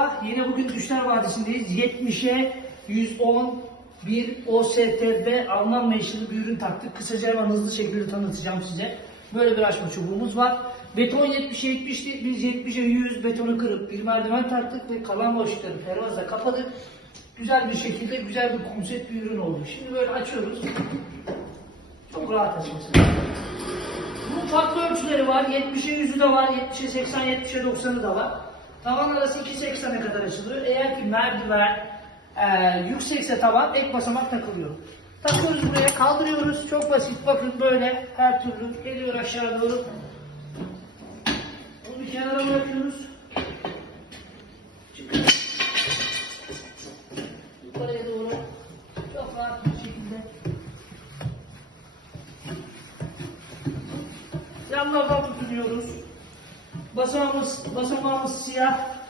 merhaba. Yine bugün Düşler Vadisi'ndeyiz. 70'e 110 bir OSTB Alman menşeli bir ürün taktık. Kısaca hemen hızlı şekilde tanıtacağım size. Böyle bir açma çubuğumuz var. Beton 70'e 70'ti. Biz 70'e 100 betonu kırıp bir merdiven taktık ve kalan boşlukları pervazla kapadık. Güzel bir şekilde güzel bir konsept bir ürün oldu. Şimdi böyle açıyoruz. Çok rahat açması. Bunun farklı ölçüleri var. 70'e 100'ü de var. 70'e 80, 70'e 90'ı da var. Tavan arası 2.80'e kadar açılıyor. Eğer ki merdiven e, yüksekse tavan ek basamak takılıyor. Takıyoruz buraya kaldırıyoruz. Çok basit. Bakın böyle her türlü geliyor aşağı doğru. Bunu bir kenara bırakıyoruz. Çıkıyor. Yukarıya doğru. Çok rahat bir şekilde. Yanlardan Nós vamos, vamos anunciar